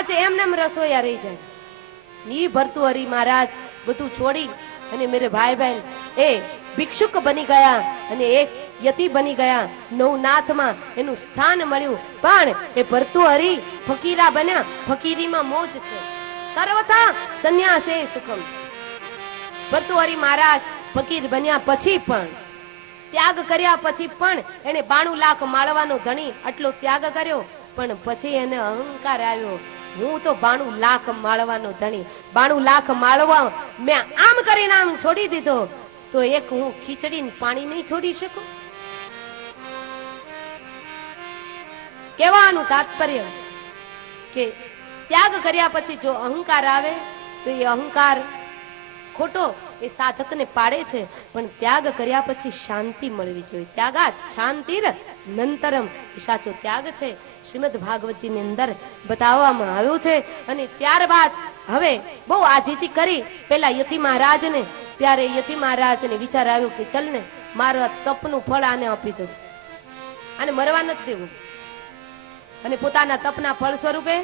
આજ એમને રસોઈયા રહી જાય. ઈ ભર્તુહરી મહારાજ બધું છોડી અને મેરે ભાઈ બહેન એ ભિક્ષુક બની ગયા અને એક યતિ બની ગયા. નવનાથમાં એનું સ્થાન મળ્યું. પણ એ ભર્તુહરી ફકીરા બન્યા. ફકીરીમાં મોજ છે. સર્વથા સંન્યાસે સુખમ. ભર્તુહરી મહારાજ ફકીર બન્યા પછી પણ, ત્યાગ કર્યા પછી પણ એને 92 લાખ માળવાનો ધણી આટલો ત્યાગ કર્યો. પણ પછી એને અહંકાર આવ્યો, હું તો 92 લાખ માળવાનો ધણી, 92 લાખ માળવા મેં આમ કરીને આમ છોડી દીધો, તો એક હું ખીચડી પાણી નહીં છોડી શકું. કહેવાનું તાત્પર્ય કે ત્યાગ કર્યા પછી જો અહંકાર આવે તો એ અહંકાર ખોટો એ સાધકને પાડે છે. પણ ત્યાગ કર્યા પછી શાંતિ મળવી જોઈએ. ત્યાગાત શાંતિર નંતરમ એ સાચો ત્યાગ છે. શ્રીમદ ભાગવતજી ની અંદર બતાવવામાં આવ્યું છે. અને ત્યારબાદ હવે બહુ આજીજી કરી પેલા યતિ મહારાજને. ત્યારે યતિ મહારાજને વિચાર આવ્યો કે ચલ ને મારો તપનું ફળ આને આપી દઉં, આને મરવા નથી દેવું. અને પોતાના તપના ફળ સ્વરૂપે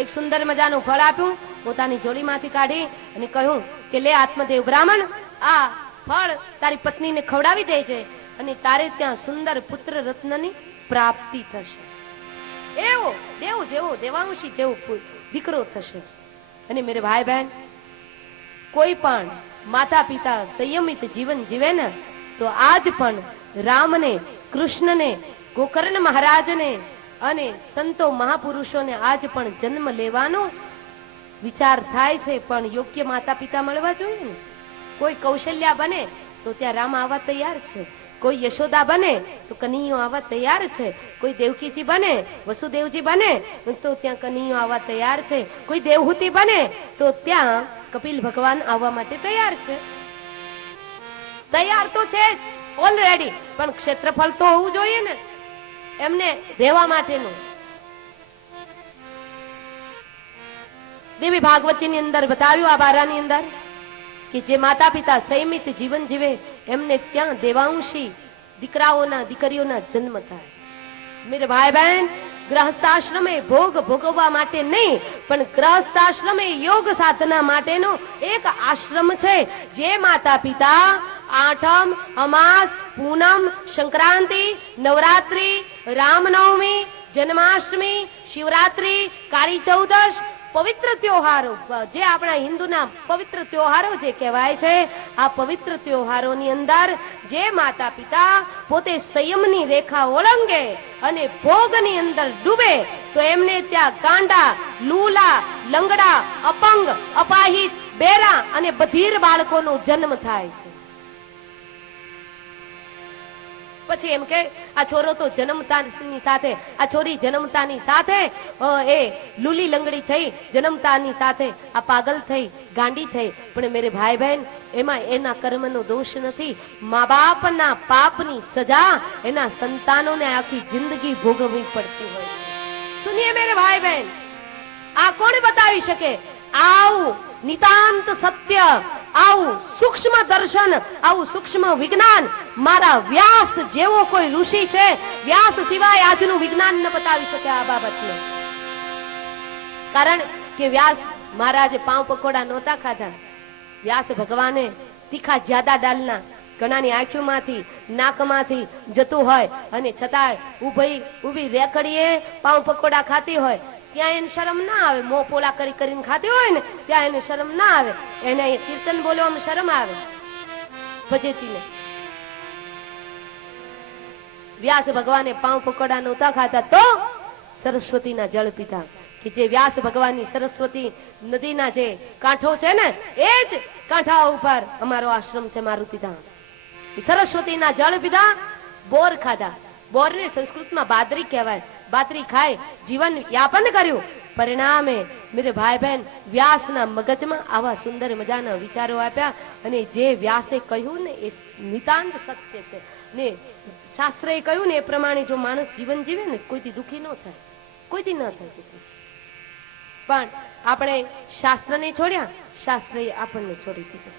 એક સુંદર મજાનું ફળ આપ્યું. પોતાની જોડીમાંથી કાઢી અને કહ્યું કે લે આત્મદેવ બ્રાહ્મણ, આ ફળ તારી પત્નીને ખવડાવી દેજે અને તારે ત્યાં સુંદર પુત્ર રત્નની પ્રાપ્તિ થશે. એવો દેવ જેવો દેવાંશી જેવો દીકરો થશે. અને મેરે ભાઈ બહેન, કોઈ પણ માતા પિતા સંયમિત જીવન જીવે ને તો આજ પણ રામને, કૃષ્ણને, ગોકર્ણ મહારાજને અને સંતો મહાપુરુષોને આજ પણ જન્મ લેવાનો વિચાર થાય છે. પણ યોગ્ય માતા પિતા મળવા જોઈએ ને. કોઈ કૌશલ્યા બને તો ત્યાં રામ આવવા તૈયાર છે. કોઈ યશોદા બને તો કનૈયો આવવા તૈયાર છે. કોઈ દેવકીજી બને, વસુદેવજી બને તો ત્યાં કનૈયો આવવા તૈયાર છે. કોઈ દેવહૂતિ બને તો ત્યાં કપિલ ભગવાન આવવા માટે તૈયાર છે. તૈયાર તો છે જ ઓલરેડી, પણ ક્ષેત્રફળ તો હોવું જોઈએ ને એમને રહેવા માટેનું. દેવી ભાગવતજી ની અંદર બતાવ્યું આ બારાની અંદર કે જે માતા પિતા સંયમિત જીવન જીવે એમને ત્યાં દેવાંશી દીકરાઓના દીકરીઓના જન્મ થાય. મેરે ભાઈ બહેન, ગ્રહસ્થાશ્રમે ભોગ ભોગવવા માટે નહીં, પણ ગ્રહસ્થાશ્રમે યોગ સાધના માટેનો એક આશ્રમ છે. જે માતા પિતા આઠમ, અમાસ, પૂનમ, સંક્રાંતિ, નવરાત્રી, રામનવમી, જન્માષ્ટમી, શિવરાત્રી, કાળી ચૌદશ, પવિત્ર ત્યોહારો, જે આપણા હિન્દુના પવિત્ર ત્યોહારો જે કહેવાય છે, આ પવિત્ર ત્યોહારોની અંદર જે માતા પિતા પોતે સંયમની રેખા ઓળંગે અને ભોગની અંદર ડૂબે તો એમને ત્યાં ગાંડા, લૂલા, લંગડા, અપંગ, અપાહિત, બેરા અને બધીર બાળકોનો જન્મ થાય છે. પછી એમ કે આ છોરો તો જન્મતાની સાથે, આ છોરી જન્મતાની સાથે એ લૂલી લંગડી થઈ, જન્મતાની સાથે આ પાગલ થઈ, ગાંડી થઈ. પણ મેરે ભાઈ બહેન, એમાં એના કર્મનો દોષ નથી. મા બાપના પાપની સજા એના સંતાનોને આખી જિંદગી ભોગવવી પડતી હોય છે. સુનિએ મેરે ભાઈ બહેન, આ કોણ બતાવી શકે? આવું નિતાંત સત્ય, આવું સૂક્ષ્મ દર્શન, આવું સૂક્ષ્મ વિજ્ઞાન મારા વ્યાસ જેવો કોઈ ઋષિ છે, વ્યાસ સિવાય આજનું વિજ્ઞાન ન બતાવી શકે આ બાબતને. કારણ કે વ્યાસ મહારાજે પાવ પકોડા નહોતા ખાધા. વ્યાસ ભગવાને તીખા જ્યાદા ડાલના ઘણાની આંખોમાંથી, નાકમાંથી જતું હોય અને છતાંય ઊભી રેકડીએ પાવ પકોડા ખાતી હોય, ત્યાં એને શરમ ના આવે. મોં પોલા કરી કરીને ખાતી હોય ને ત્યાં એને શરમ ના આવે. એને કીર્તન બોલવામાં શરમ આવે ભજેતીને. વ્યાસ ભગવાને પાવ પકોડા નહોતા ખાતા તો સરસ્વતીના જળ પીતા. કે જે વ્યાસ ભગવાનની સરસ્વતી નદીના જે કાંઠો છે ને એ જ કાંઠા ઉપર અમારો આશ્રમ છે, મારુતિધામ. સરસ્વતીના જળ પીધા, બોર ખાધા. બોરને સંસ્કૃતમાં બાદરી કહેવાય. બાદરી ખાય જીવન યાપન કર્યું. પરિણામે મેરે ભાઈ બહેન, વ્યાસના મગજમાં આવા સુંદર મજાના વિચારો આપ્યા. અને જે વ્યાસે કહ્યું ને એ નિતાંત સત્ય છે ને શાસ્ત્રએ કહ્યું ને એ પ્રમાણે જો માણસ જીવન જીવે ને કોઈથી દુઃખી ન થાય, કોઈથી ન થાય. પણ આપણે શાસ્ત્રને છોડ્યા, શાસ્ત્રએ આપણને છોડી દીધું.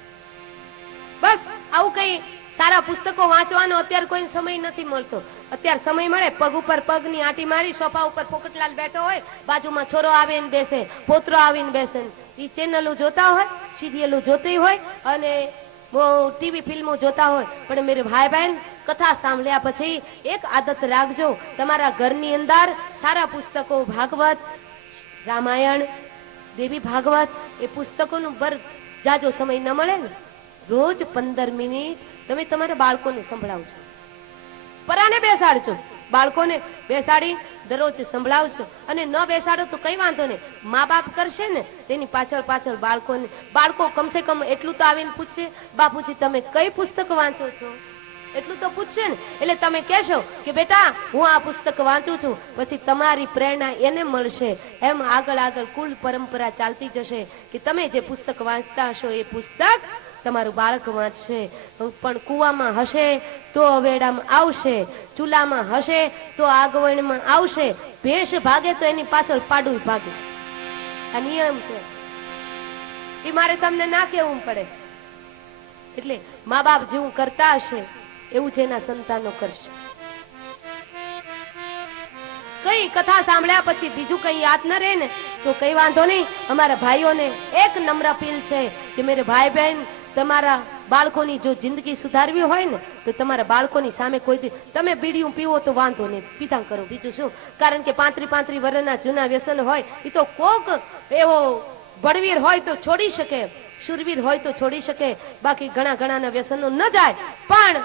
બસ આવું કઈ સારા પુસ્તકો વાંચવાનો અત્યારે કોઈ સમય નથી મળતો. અત્યારે સમય મળે પગ ઉપર પગની આંટી મારી સોફા ઉપર પોકટલાલ બેઠો હોય, બાજુમાં છોરો આવીને બેસે, પોતરો આવીને બેસે, એ ચેનલો જોતા હોય, સિરિયલો જોતી હોય અને ટીવી ફિલ્મો જોતા હોય. પણ મેરે ભાઈ બહેન, કથા સાંભળ્યા પછી એક આદત રાખજો, તમારા ઘરની અંદર સારા પુસ્તકો, ભાગવત, રામાયણ, દેવી ભાગવત, એ પુસ્તકોનું બર જાજો સમય ન મળે ને, રોજ 15 મિનિટ તમે તમારા બાળકોને સંભળાવજો. પરાને બેસાડજો, બાળકોને બેસાડી દરરોજ સંભળાવજો. અને ન બેસાડો તો કઈ વાંધો નહીં, મા બાપ કરશે ને તેની પાછળ પાછળ બાળકો કમસે કમ એટલું તો આવીને પૂછશે, બાપુજી તમે કઈ પુસ્તક વાંચો છો, એટલું તો પૂછશે ને. એટલે તમે કહેશો કે બેટા હું આ પુસ્તક વાંચું છું, પછી તમારી પ્રેરણા એને મળશે. એમ આગળ આગળ કુલ પરંપરા ચાલતી જશે કે તમે જે પુસ્તક વાંચતા હશો એ પુસ્તક તમારું બાળક વાંચશે. પણ કુવામાં હશે તો અવેડામાં આવશે, ચૂલામાં હશે તો આગવણમાં આવશે, ભેંસ ભાગે તો એની પાછળ પાડું ભાગે. આ નિયમ છે, એ મારે તમને ના કહેવું પડે. એટલે મા બાપ જેવું કરતા હશે એવું જ એના સંતાનો કરશે. કઈ કથા સાંભળ્યા પછી બીજું કઈ યાદ ન રહે ને તો કઈ વાંધો નહીં. અમારા ભાઈઓને એક નમ્ર અપીલ છે કે મેરે ભાઈ બહેન, તમારા બાળકોની જો જિંદગી સુધારવી હોય ને તો તમારા બાળકોની સામે કોઈ તમે બીડીયું પીવો તો વાંધો નહીં, પીતા કરો, બીજું શું. કારણ કે 35 વર્ષના જૂના વ્યસન હોય એ તો કોક એવો બળવીર હોય તો છોડી શકે, શુરવીર હોય તો છોડી શકે, બાકી ઘણા વ્યસનો ન જાય. પણ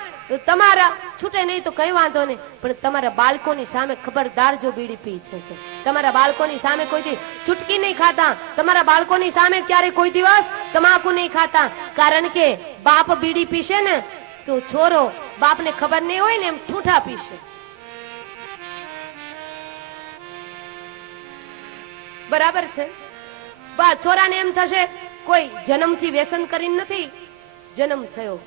તમારા છૂટે નહીં તો કઈ વાંધો નહીં, પણ તમારા બાળકોની સામે ખબરદાર જો બીડી પી છે તો તમારા બાળકોની સામે કોઈ દી ચૂટકી નહીં ખાતા, તમારા બાળકોની સામે ક્યારે કોઈ દિવસ તમાકુ નહીં ખાતા. કારણ કે બાપ બીડી પીશે ને તો છોરો બાપને ખબર નહીં હોય ને એમ ઠૂઠા પીશે. બરાબર છે. છોરાને એમ થશે કોઈ જન્મથી વ્યસન કરીને નથી જન્મ થયો.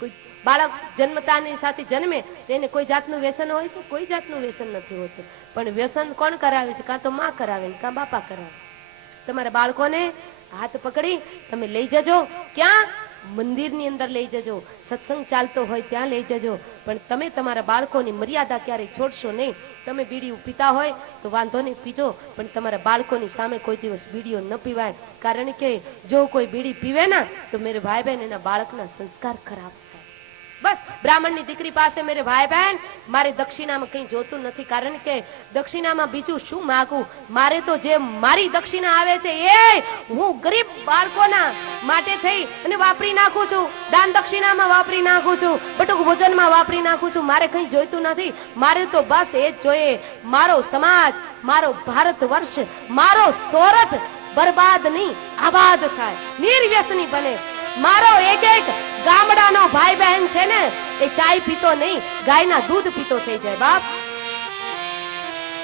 કોઈ બાળક જન્મતાની સાથે જન્મે તેને કોઈ જાતનું વ્યસન હોય છે? કોઈ જાતનું વ્યસન નથી હોતું. પણ વ્યસન કોણ કરાવે છે? કાં તો માં કરાવે ને કાં બાપા કરાવે. તમારા બાળકોને હાથ પકડી તમે લઈ જજો. ક્યાં? મંદિરની અંદર લઈ જજો, સત્સંગ ચાલતો હોય ત્યાં લઈ જજો. પણ તમે તમારા બાળકોની મર્યાદા ક્યારેય છોડશો નહીં. તમે બીડી પીતા હોય તો વાંધો નહીં, પીજો, પણ તમારા બાળકોની સામે કોઈ દિવસ બીડીઓ ન પીવાય. કારણ કે જો કોઈ બીડી પીવે ને તો મેરે ભાઈ બહેન એના બાળકના સંસ્કાર ખરાબ થાય. બસ બ્રાહ્મણની દીકરી પાસે મેરે ભાઈ બહેન મારે દક્ષિણામાં કંઈ જોતું નથી. કારણ કે દક્ષિણામાં બીજું શું માગું? મારે તો જે મારી દક્ષિણા આવે છે એ હું ગરીબ બાળકોના માટે થઈ અને વાપરી નાખું છું. દાન દક્ષિણામાં વાપરી નાખું છું, બટુક ભોજનમાં વાપરી નાખું છું. મારે કંઈ જોઈતું નથી. મારે તો બસ એ જ જોઈએ, મારો સમાજ, મારો ભારત વર્ષ, મારો સોરઠ બરબાદ નહીં આબાદ થાય, નિર્વ્યસની બને. મારો એક ગામડાનો ભાઈ બહેન છે ને એ ચાય પીતો નહીં, ગાયના દૂધ પીતો થઈ જાય. બાપ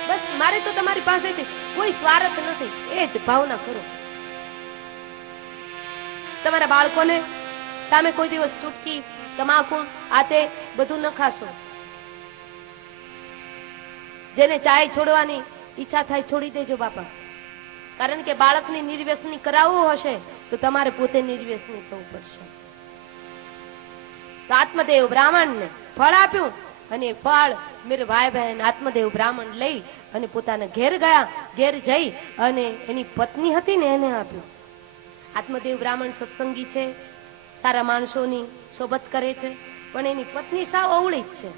બસ મારે તો તમારી પાસેથી કોઈ સ્વાર્થ નથી, એ જ ભાવના કરો. તમારા બાળકોને સામે કોઈ દિવસ ચૂટકી, તમાકુ, આતે બધું ન ખાશો. જેને ચાય છોડવાની ઈચ્છા થાય છોડી દેજો બાપા. કારણ કે બાળકની નિર્વ્યસની કરાવવું હશે તો તમારે પોતે નિર્વ્યસની થવું પડશે. તો આત્મદેવ બ્રાહ્મણને ફળ આપ્યું અને ફળ મેરે ભાઈ બહેન આત્મદેવ બ્રાહ્મણ લઈ અને પોતાના ઘેર ગયા. ઘેર જઈ અને એની પત્ની હતી ને એને આપ્યું. આત્મદેવ બ્રાહ્મણ સત્સંગી છે, સારા માણસોની સોબત કરે છે, પણ એની પત્ની સાવ અવળી જ છે.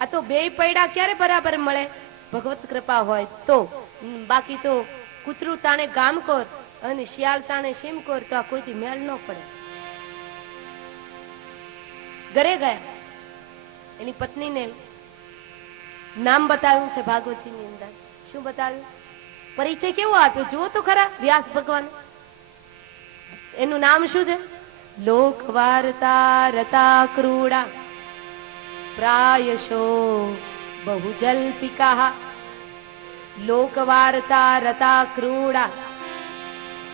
આ તો બે પૈડા ક્યારે બરાબર મળે? ભગવત કૃપા હોય તો. બાકી તો કૂતરું તાણે ગામ કોર અને શિયાળ તાણે સીમ કોર તો આ કોઈથી મેળ ન પડે. ઘરે ગયા, એની પત્નીને નામ બતાવ્યું છે ભાગવતીની અંદર. શું બતાવ્યું? પરિચય કેવો આપ્યો જુઓ તો ખરા. વ્યાસ ભગવાન એનું નામ શું છે? લોક વાર્તા રતા ક્રૂડા પ્રાયશો બહુજલ્પિકા. લોક વાર્તા રતા ક્રૂડા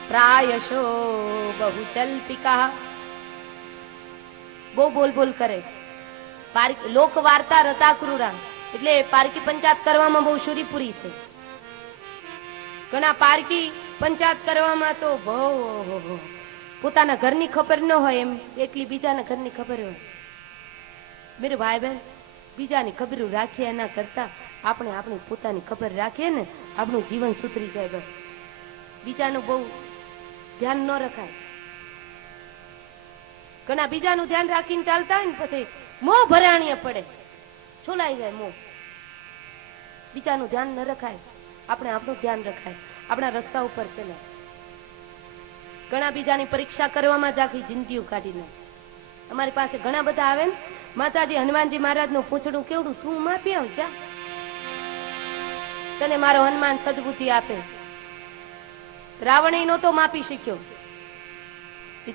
પ્રાયશો બહુજલ્પિકા. બહુ બોલ બોલ કરે છે. લોક વાર્તા રતા ક્રૂડા એટલે પારકી પંચાયત કરવામાં બહુ શુરીપુરી છે. ઘણા પારકી પંચાયત કરવામાં તો બહુ પોતાના ઘરની ખબર ન હોય એમ એકલી બીજાના ઘરની ખબર હોય. मेरे भाई बहन બીજાની ખબર રાખીએ એના કરતા આપણે આપણી પોતાની ખબર રાખીએ ને આપણું જીવન સુધરી જાય. બસ બીજાનું બહુ ધ્યાન ન રખાય. ઘણા બીજાનું ધ્યાન રાખીને ચાલતા હોય ને પછી મોહ ભરાણીએ પડે, છોલાઈ જાય મોહ. બીજાનું ધ્યાન ન રખાય, આપણે આપણું ધ્યાન રખાય, આપણા રસ્તા ઉપર ચલાય. ઘણા બીજાની પરીક્ષા કરવામાં જ આખી જિંદગીઓ કાઢી નાખે. અમારી પાસે ઘણા બધા આવે ને, માતાજી હનુમાનજી મહારાજ નું પૂછડું કેવડું, તું માપી આવ જા, તને મારો હનુમાન સદબુદ્ધિ આપે. રાવણ નહોતો માપી શક્યો,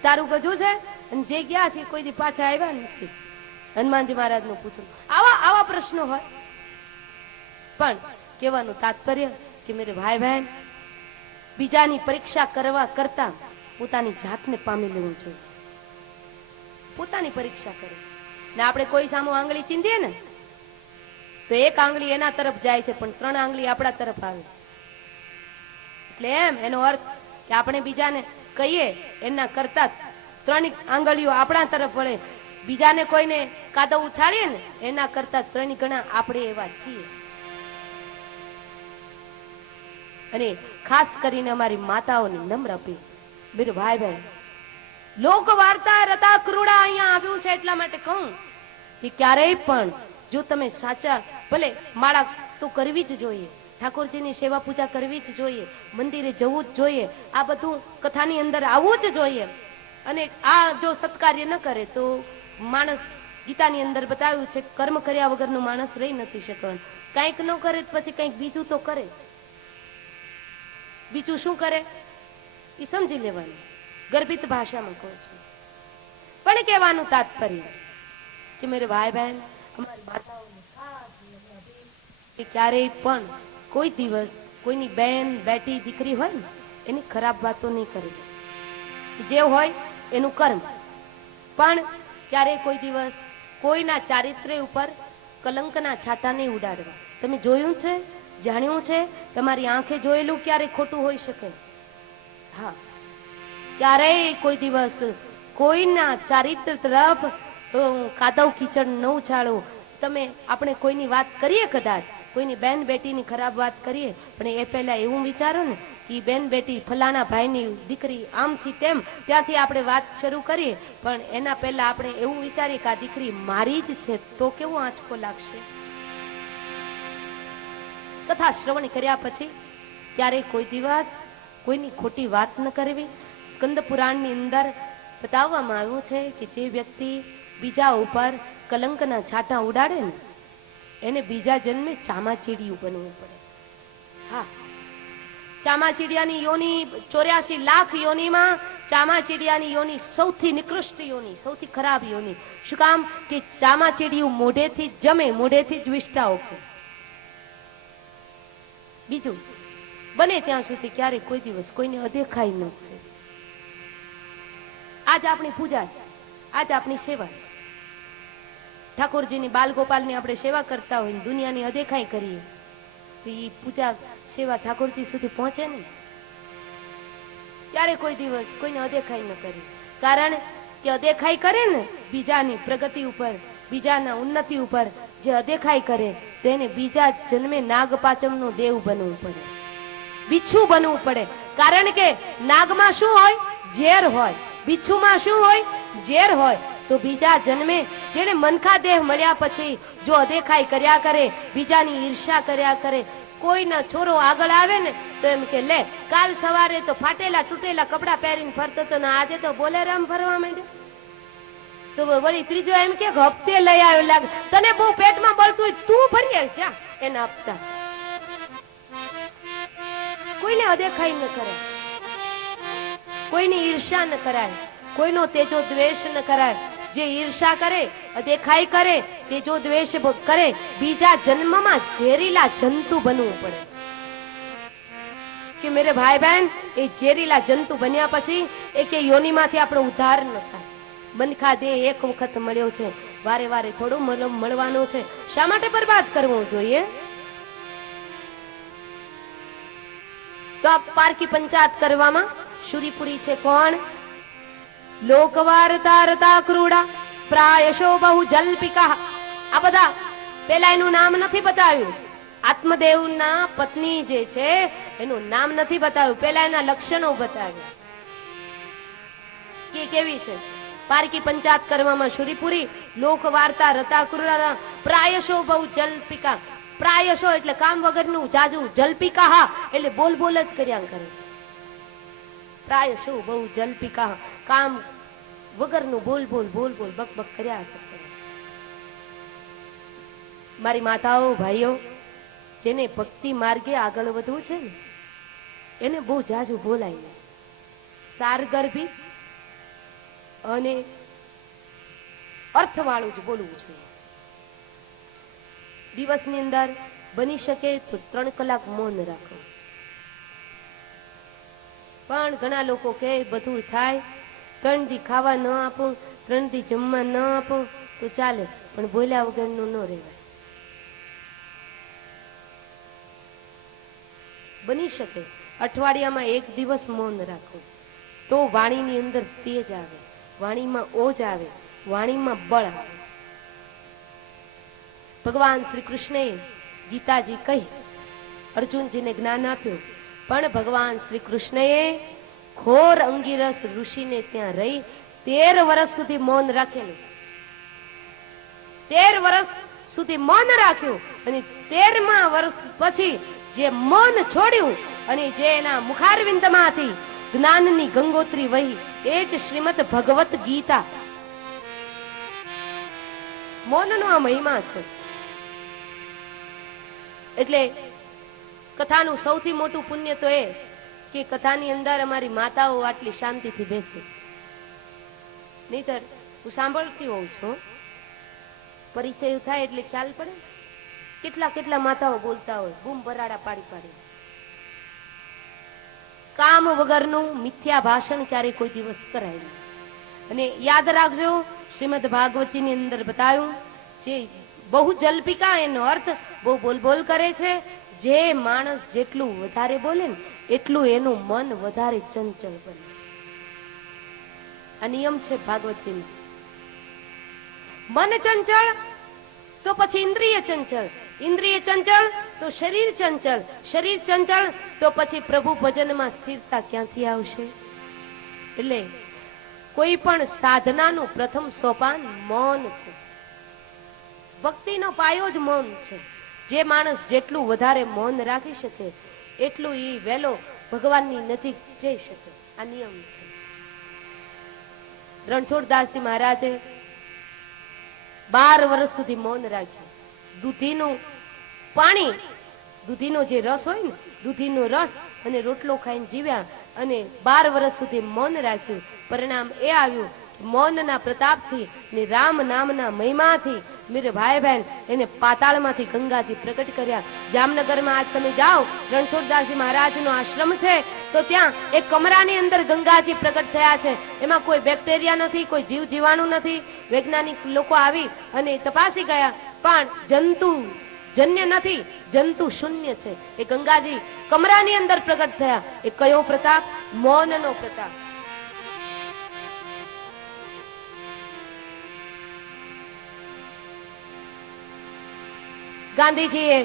તારું ગજું છે અને જે ગયા છે કોઈ દી પાછા આવ્યા નથી. હનુમાનજી મહારાજ નું પૂછડું. આવા પ્રશ્નો હોય. પણ કહેવાનું તાત્પર્ય કે મેરે ભાઈ બહેન, બીજાની પરીક્ષા કરવા કરતા પોતાની જાતને પામી લેવું જોઈએ. પોતાની પરીક્ષા કરે ને આપણે કોઈ સામુ આંગળી ચીંધીએ ને તો એક આંગળી એના તરફ જાય છે પણ 3 આંગળી આપણા તરફ આવે. એટલે એમ એનો અર્થ કે આપણે બીજાને કહીએ એના કરતા 3 આંગળીઓ આપણા તરફ વળે. બીજાને કોઈને કાદવ ઉછાળીએ ને એના કરતા 3 ગણા આપણે એવા છીએ. અને ખાસ કરીને અમારી માતાઓને નમ્ર અપીલ, મેરે ભાઈ બહેન, લોક વાર્તા રતા ક્રૂડા અહીંયા આવ્યું છે એટલા માટે કહું કે ક્યારેય પણ જો તમે સાચા, ભલે માળા તો કરવી જ જોઈએ, ઠાકોરજીની સેવા પૂજા કરવી જ જોઈએ, મંદિરે જવું જ જોઈએ, આ બધું કથાની અંદર આવવું જ જોઈએ. અને આ જો સત્કાર્ય ન કરે તો માણસ, ગીતાની અંદર બતાવ્યું છે કર્મ કર્યા વગરનું માણસ રહી નથી શકવાનું. કંઈક ન કરે પછી કંઈક બીજું તો કરે. બીજું શું કરે એ સમજી લેવાનું. ગર્ભિત ભાષામાં કહું છું. પણ કહેવાનું તાત્પર્ય કે મેરે ભાઈ બહેન, અમારી માતાઓને ખાસ કે ક્યારેય પણ કોઈ દિવસ કોઈની બેન, બેટી, દીકરી હોય ને એની ખરાબ વાતો નહીં કરવી. જે હોય એનું કર્મ, પણ ક્યારેય કોઈ દિવસ કોઈના ચારિત્ર્ય ઉપર કલંકના છાંટા નહીં ઉડાડવા. તમે જોયું છે, જાણ્યું છે, તમારી આંખે જોયેલું ક્યારે ખોટું હોઈ શકે? હા, ક્યારેય કોઈ દિવસ કોઈના ચારિત્ર તરફ કાદવ કીચડ ન ઉછાળો. તમે આપણે કોઈની વાત કરીએ, કદાચ કોઈની બેન બેટીની ખરાબ વાત કરીએ, પણ એ પહેલા એવું વિચારો ને કે બેન બેટી ફલાણા ભાઈની દીકરી આમથી તેમ, ત્યાંથી આપણે વાત શરૂ કરીએ. પણ એના પહેલા આપણે એવું વિચારીએ કે આ દીકરી મારી જ છે, તો કેવું આંચકો લાગશે. કથા શ્રવણ કર્યા પછી ક્યારેય કોઈ દિવસ કોઈની ખોટી વાત ન કરવી. સ્કંદ પુરાણની અંદર બતાવવામાં આવ્યું છે કે જે વ્યક્તિ બીજા ઉપર કલંકના છાંટા ઉડાડે ને એને બીજા જન્મે ચામાચીડિયું બનવું પડે. હા, ચામાચીડિયાની યોની 84 લાખ યોનીમાં ચામાચીડિયાની યોની સૌથી નિકૃષ્ટ યોની, સૌથી ખરાબ યોની. શું કામ? કે ચામાચીડિયું મોઢેથી જ જમે, મોઢેથી જ વિષ્ટા ઓકે. બીજું, બને ત્યાં સુધી ક્યારે કોઈ દિવસ કોઈને અદેખાઈ ન કરે. આજ આપણી પૂજા છે, આજ આપણી સેવા છે. ઠાકોરજીની, બાલગોપાલની આપણે સેવા કરતા હોય, દુનિયાની અદેખાઈ કરીએ તો એ પૂજા સેવા ઠાકોરજી સુધી પહોંચે નહીં. ત્યારે કોઈ દિવસ કોઈને અદેખાઈ ન કરી. કારણ કે અદેખાઈ કરે ને બીજાની પ્રગતિ ઉપર, બીજાના ઉન્નતિ ઉપર જે અદેખાઈ કરે તેને બીજા જન્મે નાગપાચમનો દેવ બનવું પડે, બિચ્છુ બનવું પડે. કારણ કે નાગમાં શું હોય? ઝેર હોય. બિચ્છુમાં શું હોય? ઝેર હોય. તો બીજા જન્મે જેને મનખા દેહ મળ્યા પછી જો અદેખાઈ કર્યા કરે, બીજાની ઈર્ષા કર્યા કરે, કોઈના છોરો આગળ આવે ને તો એમ કે લે, કાલ સવારે તો ફાટેલા તૂટેલા કપડા પહેરીને ફરતો હતો ને આજે તો બોલેરામ ફરવા માંડ્યો. તો વળી ત્રીજો એમ કે હપ્તે લઈ આવ્યો લાગે, તને બહુ પેટમાં બળતું હોય તું ભરી આવ જા એના હપ્તા. કોઈને અદેખાઈ ન કરાય, કોઈની ઈર્ષા ન કરાય, કોઈનો તેજો દ્વેષ ન કરાય. જે ઈર્ષા કરે, અદેખાઈ કરે, તેજો દ્વેષ કરે, બીજા જન્મમાં ઝેરીલા જંતુ બનવું પડે. કે મેરે ભાઈ બહેન, એ ઝેરીલા જંતુ બન્યા પછી એ કે યોનીમાંથી આપણો ઉદ્ધાર ન થાય. મનખા દેહ એક વખત મળ્યો છે, વારે વારે થોડું મળવાનું છે. શા માટે બરબાદ કરવું જોઈએ? તો આ પારકી પંચાયત કરવામાં શુરીપુરી છે. કોણ? લોકવાર્તા રતા ક્રૂડા પ્રાયશો બહુ જલ્પિકા આ બધા પેલા એનું નામ નથી બતાવ્યું. આત્મદેવના પત્ની જે છે એનું નામ નથી બતાવ્યું, પેલા એના લક્ષણો બતાવ્યા કે કેવી છે. પારકી પંચાત કરવામાં શુરીપુરી લોક વાર્તા રતા કુરા પ્રાયશો બહુ જલ્પિકા. પ્રાયશો એટલે કામ વગરનું જાજુ, જલ્પિકા હા એટલે બોલ બોલ જ કર્યા કરે. પ્રાયશો બહુ જલ્પિકા કામ વગરનું બોલ બોલ બોલ બોલ બક બક કર્યા છે. મારી માતાઓ ભાઈઓ, જેને ભક્તિ માર્ગે આગળ વધવું છે ને એને બહુ જાજુ બોલાય નહીં, સારગર્ભી અને અર્થવાળું જ બોલવું જોઈએ. દિવસની અંદર બની શકે તો 3 કલાક મૌન રાખો. પણ ઘણા લોકો કે બધું થાય, 3 દી ખાવા ન આપો, 3 દી જમવા ન આપો તો ચાલે, પણ બોલ્યા વગરનું ન રહેવાય. બની શકે અઠવાડિયામાં 1 દિવસ મૌન રાખો તો વાણીની અંદર તેજ આવે, વાણીમાં ઓજ આવે, વાણીમાં બળ આવે. ભગવાન શ્રી કૃષ્ણએ ગીતાજી કહી અર્જુનજીને જ્ઞાન આપ્યું, પણ ભગવાન શ્રી કૃષ્ણએ ઘોર અંગીરસ ઋષિને ત્યાં રહી 13 વર્ષ સુધી મૌન રાખેલું. 13 વર્ષ સુધી મૌન રાખ્યું અને 13મા વર્ષ પછી જે મૌન છોડ્યું અને જે એના મુખારવિંદમાંથી જ્ઞાનની ગંગોત્રી વહી, એ જ શ્રીમદ ભગવત ગીતા. મૌનનો આ મહિમા છે. એટલે કથાનું સૌથી મોટું પુણ્ય તો એ કે કથાની અંદર અમારી માતાઓ આટલી શાંતિથી બેસે. નહીતર હું સાંભળતી હોઉં છું, પરિચય થાય એટલે ખ્યાલ પડે, કેટલા કેટલા માતાઓ બોલતા હોય બૂમ બરાડા પાડી પાડી. કામ વગરનું મિથ્યા ભાષણ ક્યારે કોઈ દિવસ કરાય નહીં. અને યાદ રાખજો, શ્રીમદ ભાગવતજીની અંદર બતાવ્યું જે બહુ જલ્પિકા એનો અર્થ બહુ બોલ બોલ કરે છે. જે માણસ જેટલું વધારે બોલે ને એટલું એનું મન વધારે ચંચળ બને. આ નિયમ છે ભાગવતજીનો. મન ચંચળ તો પછી ઇન્દ્રિય ચંચળ, ઇન્દ્રિય ચંચળ તો શરીર ચંચળ, શરીર ચંચળ તો પછી પ્રભુ ભજનમાં સ્થિરતા ક્યાંથી આવશે? એટલે કોઈ પણ સાધનાનું પ્રથમ સોપાન મૌન છે. ભક્તિનો પાયો જ મૌન છે. જે માણસ જેટલું વધારે મૌન રાખી શકે એટલું ઈ વહેલો ભગવાનની નજીક જઈ શકે. આ નિયમ છે. રણછોડદાસજી મહારાજે 12 વર્ષ સુધી મૌન રાખ્યું. દૂધીનું પાણી, દૂધીનો જે રસ હોય ને, દૂધીનો રસ અને રોટલો ખાઈને જીવ્યા અને 12 વર્ષ સુધી મૌન રાખ્યું. પરિણામ એ આવ્યું કે મૌનના પ્રતાપથી ને રામ નામના મહિમાથી મેરે ભાઈ બહેન એને પાતાળમાંથી ગંગાજી પ્રગટ કર્યા. જામનગરમાં આજ તમે જાઓ, રણછોડદાસજી મહારાજનો આશ્રમ છે, તો ત્યાં એક કમરાની અંદર ગંગાજી પ્રગટ થયા છે. એમાં કોઈ બેક્ટેરિયા નથી, કોઈ જીવ જીવાણુ નથી. વૈજ્ઞાનિક લોકો આવી અને તપાસી ગયા, પણ જંતુ જન્ય નથી, જંતુ શૂન્ય છે. એ ગંગાજી કમરાની અંદર પ્રગટ થયા. એ કયો પ્રતાપ? મૌનનો પ્રતાપ. ગાંધીજીએ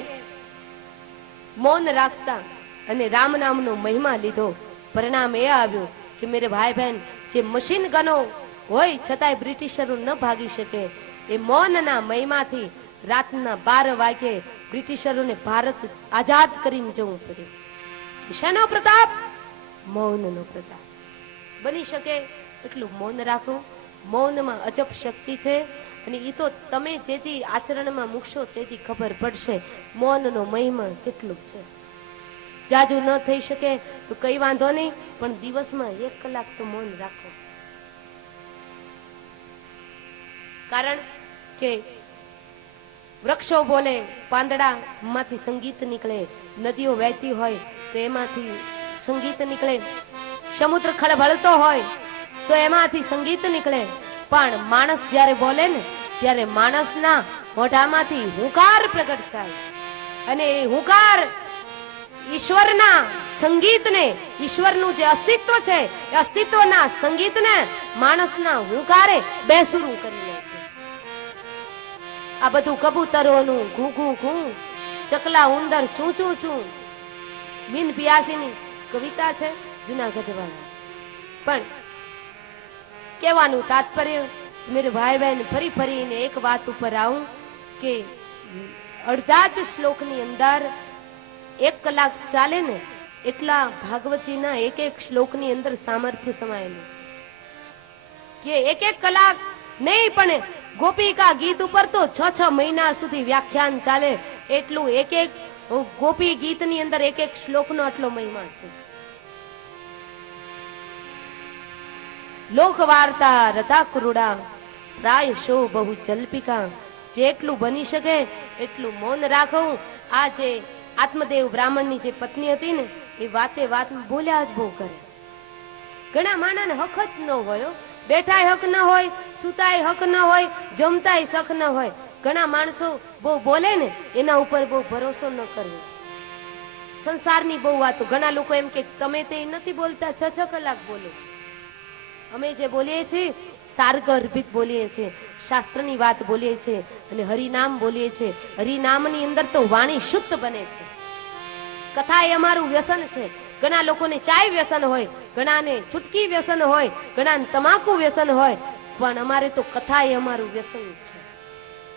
મૌન રાખતા અને રામ નામનો મહિમા લીધો. પરિણામ એ આવ્યું કે મેરે ભાઈ બહેન, જે મશીન ગનો હોય છતાંય બ્રિટિશરો ન ભાગી શકે, એ મૌનના મહિમાથી રાતના 12 વાગે બ્રિટિશરોને ભારત આઝાદ કરીને જવું પડ્યું. શેનો પ્રતાપ? મૌનનો પ્રતાપ. બની શકે એટલું મૌન રાખવું. મૌનમાં અજબ શક્તિ છે અને એ તો તમે જેથી આચરણમાં મૂકશો તેથી ખબર પડશે મૌનનો મહિમા કેટલો છે. જાજુ ન થઈ શકે તો કઈ વાંધો નહીં, પણ દિવસમાં 1 કલાક તો મૌન રાખો. કારણ કે વૃક્ષો બોલે, પાંદડામાંથી સંગીત નીકળે, નદીઓ વહેતી હોય તો એમાંથી સંગીત નીકળે, સમુદ્ર ખળભળતો હોય તો એમાંથી સંગીત નીકળે. પણ માણસ જ્યારે બોલે ને ત્યારે માણસના મોઢામાંથી હુંકાર પ્રગટ થાય અને એ હુંકાર ઈશ્વરના સંગીતને, ઈશ્વરનું જે અસ્તિત્વ છે એ અસ્તિત્વના સંગીતને માણસના હુંકારે બેસુરું કરી નાખે. આ બધું કબૂતરોનું ઘૂ ઘૂ ઘૂ, ચકલા ઉંદર ચૂં ચૂં ચૂં, બિન પિયાસીની કવિતા છે જુનાગઢ વાળા. પણ કહેવાનું તાત્પર્ય મેરે ભાઈ બહેન ફરી ફરીને એક વાત ઉપર આવું કે અડધા જ શ્લોકની અંદર 1 કલાક ચાલે ને એટલા ભાગવતજીના એક એક શ્લોકની અંદર સામર્થ્ય સમાયેલું કે એક એક કલાક નહીં પણ ગોપિકા ગીત ઉપર તો 6 મહિના સુધી વ્યાખ્યાન ચાલે. એટલું એક એક ગોપી ગીતની અંદર એક એક શ્લોકનો આટલો મહિમા છે. લોક વાર્તા રતા કુરુડા પ્રાય શો બહુ જલ્પિકા. જેટલું બની શકે એટલું મૌન રાખવું. આ જે આત્મદેવ બ્રાહ્મણની જે પત્ની હતી ને એ વાતે વાત બોલ્યા જ બહુ કરે. ઘણા માણસને હક જ ન હોય, બેઠાય હક ન હોય, સુતાય હક ન હોય, જમતાય શક ન હોય. ઘણા માણસો બહુ બોલે ને એના ઉપર બહુ ભરોસો ન કરવો. સંસારની બહુ વાતો. ઘણા લોકો એમ કે તમે તે નથી બોલતા, 6 કલાક બોલો. અમે જે બોલીએ છીએ સારગર્ભિત બોલીએ છીએ, શાસ્ત્રની વાત બોલીએ છીએ અને હરિનામ બોલીએ છીએ. હરિનામની અંદર તો વાણી શુદ્ધ બને છે. કથા એ અમારું વ્યસન છે. ઘણા લોકોને ચાય વ્યસન હોય, ઘણાને ચૂટકી વ્યસન હોય, ઘણાને તમાકુ વ્યસન હોય, પણ અમારે તો કથા એ અમારું વ્યસન છે.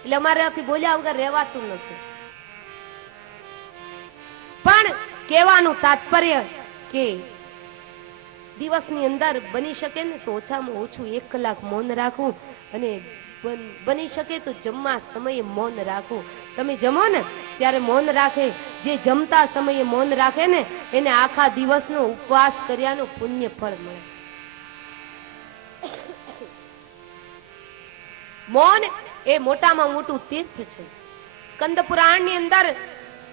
એટલે અમારાથી બોલ્યા વગર રહેવાતું નથી. પણ કહેવાનું તાત્પર્ય કે દિવસની અંદર બની શકે ને તો ઓછામાં ઓછું 1 કલાક મૌન રાખવું અને બની શકે તો જમવા સમયે મૌન રાખવું. તમે જમો ને ત્યારે મૌન રાખે. જે જમતા સમયે મૌન રાખે ને એને આખા દિવસનો ઉપવાસ કર્યાનું પુણ્ય ફળ મળે. મૌન એ મોટામાં મોટું તીર્થ છે. સ્કંદ પુરાણની અંદર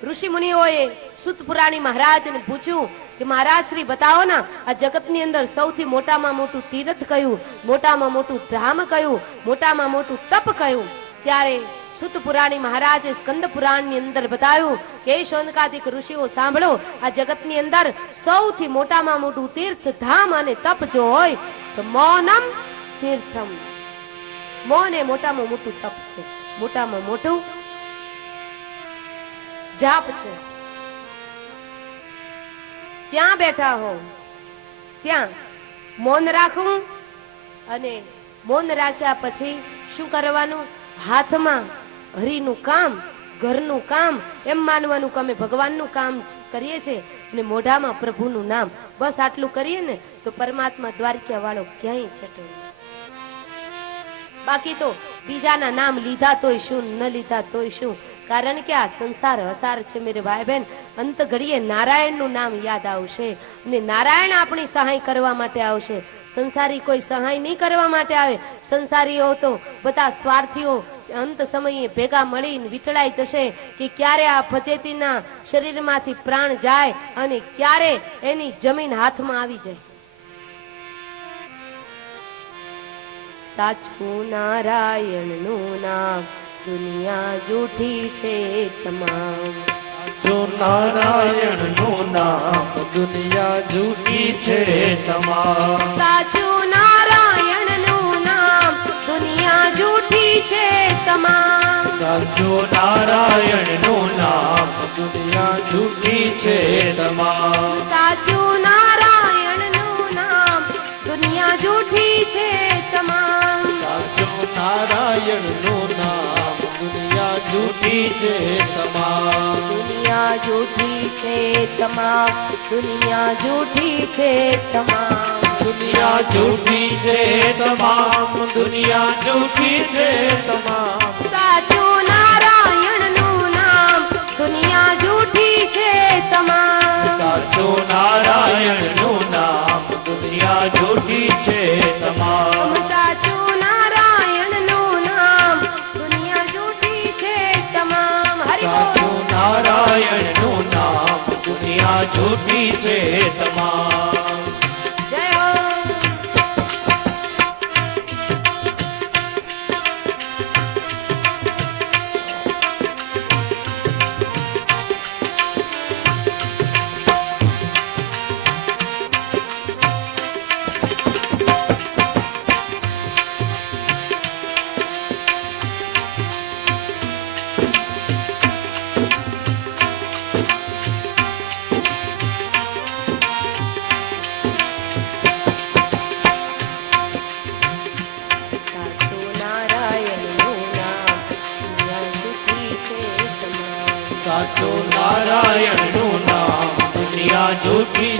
ઋષિ મુનિઓએ સુત પુરાણી મહારાજને પૂછ્યું કે મહારાજ શ્રી બતાવો ના આ જગતની અંદર સૌથી મોટામાં મોટું તીર્થ કયું, મોટામાં મોટું ધામ કયું, મોટામાં મોટું તપ કયું. ત્યારે સુત પુરાણી મહારાજે સ્કંદ પુરાણની અંદર બતાવ્યું કે શૌનકાદિક ઋષિઓ સાંભળો, આ જગતની અંદર સૌથી મોટામાં મોટું તીર્થ ધામ અને તપ જો હોય તો મૌનમ તીર્થમ. મૌન એ મોટામાં મોટું તપ છે, મોટામાં મોટું જાપ છે. જ્યાં બેઠા હો ત્યાં મૌન રાખવું અને મૌન રાખ્યા પછી શું કરવાનું? હાથમાં હરિનું કામ, ઘરનું કામ, એમ માનવાનું કે અમે ભગવાનનું કામ કરીએ છીએ અને મોઢામાં પ્રભુનું નામ. બસ આટલું કરીએ ને તો પરમાત્મા દ્વારકા વાળો ક્યાંય છટો. બાકી તો બીજાના નામ લીધા તોય શું, ન લીધા તોય શું. કારણ કે આ સંસાર હસાર છે મેરે ભાઈ બહેન. અંત ઘડીએ નારાયણનું નામ યાદ આવશે અને નારાયણ આપણી સહાય કરવા માટે આવશે. સંસારી કોઈ સહાય નહીં કરવા માટે આવે. સંસારીઓ તો બધા સ્વાર્થીઓ અંત સમયે ભેગા મળીને વિટળાઈ જશે કે ક્યારે આ ફજેતીના શરીરમાંથી પ્રાણ જાય અને ક્યારે એની જમીન હાથમાં આવી જાય. સાચું નારાયણનું નામ દુનિયા જૂઠી છે તમામ. સાચું નારાયણનું નામ દુનિયા જૂઠી છે તમામ. સાચું નારાયણનું નામ દુનિયા જૂઠી છે તમામ. સાચું નારાયણનું નામ દુનિયા જૂઠી છે તમામ. સાચું નારાયણનું નામ દુનિયા જૂઠી છે તમામ. સાચું નારાયણનું નામ દુનિયા જૂઠી છે તમામ. દુનિયા જૂઠી છે તમામ. દુનિયા જૂઠી છે તમામ. દુનિયા જૂઠી છે તમામ. દુનિયા જૂઠી છે તમામ. સાચું નારાયણનું નામ દુનિયા જૂઠી છે તમામ. સાચું નારાયણનું નામ દુનિયા જૂઠી છે તમામ. સાચું નારાયણનું નામ દુનિયા જૂઠી છે તમામ. હરિ બોલ. સાચું નારાયણનું નામ દુનિયા જૂઠી છે તમામ. જય હો.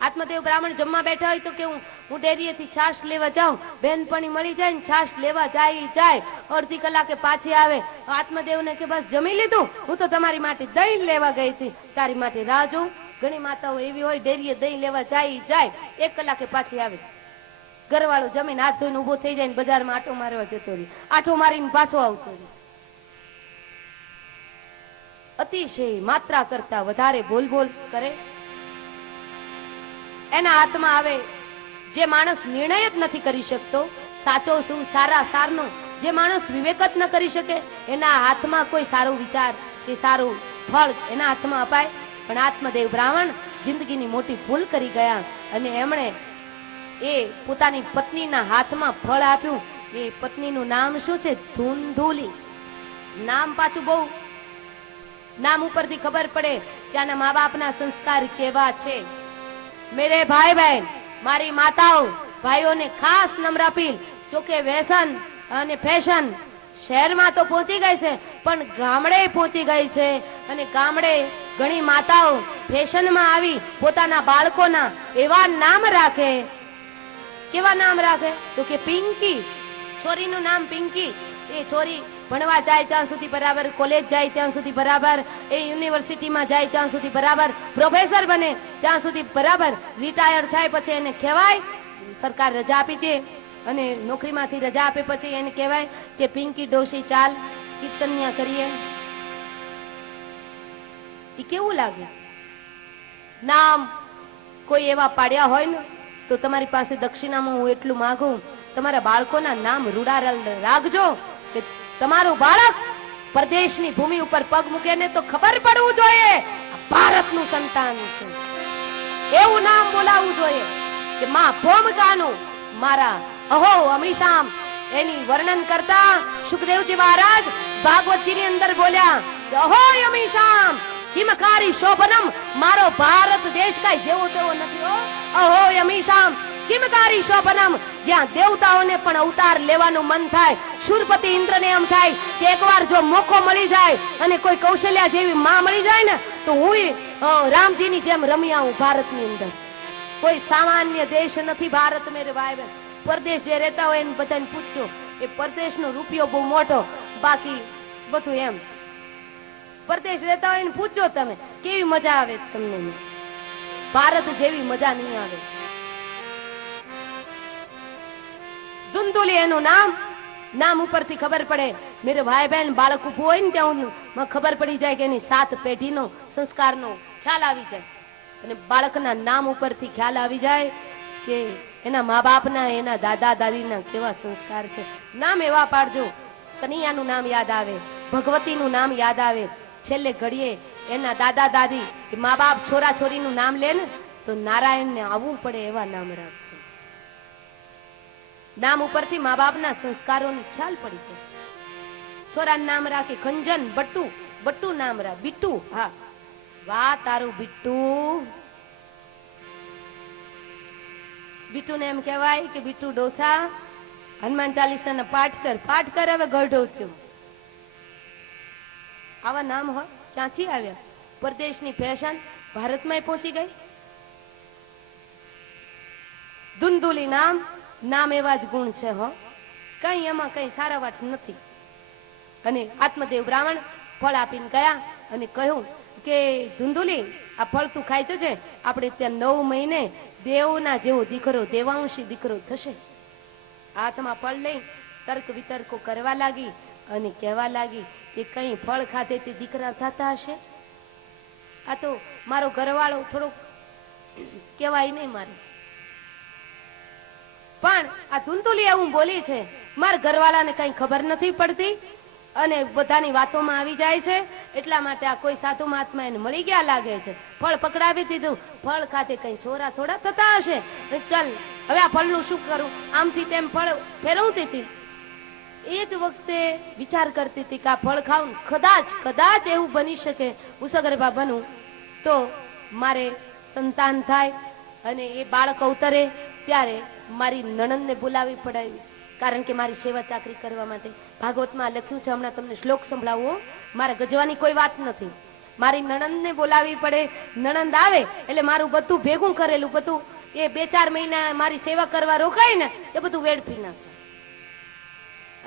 આત્મદેવ બ્રાહ્મણ જમવા બેઠા હોય તો કે હું ડેરીએથી છાશ લેવા જાઉં, બેનપણી મળી જાય ને છાશ લેવા જાય, અડધી કલાકે પાછી આવે. આત્મદેવને કે બસ જમી લીધું, હું તો તમારી માટે દહીં લેવા ગઈ હતી, તારી માટે રાહ જોઉં. ઘણી માતાઓ એવી હોય ડેરીએ દહીં લેવા જાય, 1 કલાકે પાછી આવે. ઘરવાળો જમીને હાથ ધોઈને ઉભો થઈ જાય ને બજારમાં આટો મારવા જતો રહે, આટો મારીને પાછો આવતો રહે. અતિશય માત્રા કરતા વધારે બોલ કરે. એના હાથમાં આવે જે માણસ નિર્ણય જ નથી કરી શકતો, સાચો શું સારા સારનો જે માણસ વિવેક જ ન કરી શકે, એના હાથમાં કોઈ સારો વિચાર કે સારું ફળ એના હાથમાં અપાય. પણ આત્મદેવ બ્રાહ્મણ જિંદગીની મોટી ભૂલ કરી ગયા અને એમણે એ પોતાની પત્નીના હાથમાં ફળ આપ્યું. એ પત્નીનું નામ શું છે? ધુંધુલી. નામ પાછું બહુ, નામ ઉપરથી ખબર પડે કે આના મા બાપના સંસ્કાર કેવા છે. મેરે ભાઈ બહેન, મારી માતાઓ ભાઈઓને ખાસ નમ્ર અપીલ, જો કે વ્યસન અને ફેશન શહેરમાં તો પહોંચી ગઈ છે પણ ગામડે પહોંચી ગઈ છે. અને ગામડે ઘણી માતાઓ ફેશનમાં આવી પોતાના બાળકોના એવા નામ રાખે. કેવા નામ રાખે? તો કે પિંકી. છોરીનું નામ પિંકી. એ છોરી ભણવા જાય ત્યાં સુધી બરાબર, કોલેજ જાય ત્યાં સુધી બરાબર, એ યુનિવર્સિટીમાં જાય ત્યાં સુધી બરાબર, પ્રોફેસર બને ત્યાં સુધી બરાબર, રિટાયર થાય પછી એને કહેવાય, સરકાર રજા આપી દે અને નોકરીમાંથી રજા આપે પછી એને કહેવાય કે પિંકી ડોશી ચાલ કીર્તન્યા કરીએ. એ કેવું લાગે? નામ કોઈ એવા પાડ્યા હોય ને તો તમારી પાસે દક્ષિણામાં હું એટલું માંગુ, તમારા બાળકોના નામ રૂડા રાખજો કે તમારું બાળક પરદેશની ભૂમિ ઉપર પગ મૂકે ને તો ખબર પડવું જોઈએ ભારતનું સંતાન છે. એવું નામ બોલાવવું જોઈએ કે માં ભૂમિકાનું. મારા અહો અમીશામ એની વર્ણન કરતા સુખદેવજી મહારાજ ભાગવતજીની અંદર બોલ્યા અહો અમીશામ હિમકારી શોભનમ. મારો ભારત દેશ કાઈ જેવો તેવો નથી હો. અહો અમીશામ હિમકારી શોભનમ. જ્યાં દેવતાઓને પણ અવતાર લેવાનું મન થાય. શૂરપતિ ઇન્દ્રને એમ થાય કે એકવાર જો મોકો મળી જાય અને કોઈ કૌશલ્યા જેવી માં મળી જાય ને તો હું રામજીની જેમ રમી આવું ભારતની અંદર. કોઈ સામાન્ય દેશ નથી ભારત મેરે ભાઈ બહેન. પરદેશ જે રહેતા હોય એને બધાને પૂછજો, એ પરદેશનો રૂપિયો બહુ મોટો, બાકી બધું એમ. પરદેશ રહેતા હોય ને પૂછજો તમે કેવી મજા આવે તમને. ભારત જેવી મજા નહીં આવે. ધુંધુલી એનું નામ ઉપરથી ખબર પડે. મેરે ભાઈ બહેન બાળક ઉભું હોય ને ત્યાં ખબર પડી જાય કે એની 7 પેઢીનો સંસ્કારનો ખ્યાલ આવી જાય. અને બાળકના નામ ઉપરથી ખ્યાલ આવી જાય કે એના મા બાપના, એના દાદા દાદીના કેવા સંસ્કાર છે. નામ એવા પાડજો, કનૈયાનું નામ યાદ આવે, ભગવતીનું નામ યાદ આવે, છેલ્લે ઘડીએ એના દાદા દાદી મા બાપ છોરા છોરીનું નામ લે ને તો નારાયણને આવવું પડે એવા નામ રાખજો. નામ ઉપરથી મા બાપના સંસ્કારોનો ખ્યાલ પડી જાય. છોરાનું નામ રાખે ખંજન, બટ્ટુ નામ રાખ, બીટુ. હા, વાહ તારું બીટુ. બીટુને એમ કહેવાય કે બીટુ ડોસા હનુમાન ચાલીસાના પાઠ કર હવે ગઢો છું. આવા નામ હોય ક્યાંથી આવ્યા? પરદેશની ફેશન ભારતમાં પહોંચી ગઈ. ધુંધુલી નામ એવા જ ગુણ છે હો, કઈ એમાં કઈ સારા વાત નથી. અને આત્મદેવ બ્રાહ્મણ ફળ આપીને ગયા અને કહ્યું કે ધુંધુલી આ ફળ તું ખાઈ જજે, આપણે ત્યાં 9 મહિને દેવના જેવો દીકરો, દેવાંશી દીકરો થશે. હાથમાં ફળ લઈ તર્ક વિતર્કો કરવા લાગી અને કહેવા લાગી કે કઈ ફળ ખાતે તે દીકરા થતા હશે. આ તો મારો ઘરવાળો થોડોક કહેવાય નહીં મારે, પણ આ ધુંધુલી એવું બોલી છે મારા ઘરવાળાને કઈ ખબર નથી પડતી અને બધાની વાતોમાં આવી જાય છે. એટલા માટે આ કોઈ સાધુ મહાત્મા એને મળી ગયા લાગે છે, ફળ પકડાવી દીધું. ફળ ખાતે કઈ છોરા થોડા થતા હશે. ચાલ હવે આ ફળનું શું કરું? આમથી તેમ ફળ ફેરવતી હતી. એ જ વખતે વિચાર કરતી હતી કે આ ફળ ખાવું, કદાચ એવું બની શકે ઉસગર્ભા બનું તો મારે સંતાન થાય અને એ બાળક અવતરે ત્યારે મારી નણંદને બોલાવી પડાવી, કારણ કે મારી સેવા ચાકરી કરવા માટે. ભાગવતમાં લખ્યું છે, હમણાં તમને શ્લોક સંભળાવો. મારા ગજવાની કોઈ વાત નથી. મારી નણંદને બોલાવવી પડે. નણંદ આવે એટલે મારું બધું ભેગું કરેલું બધું એ 2-4 મહિના મારી સેવા કરવા રોકાય ને એ બધું વેડફી નાખે.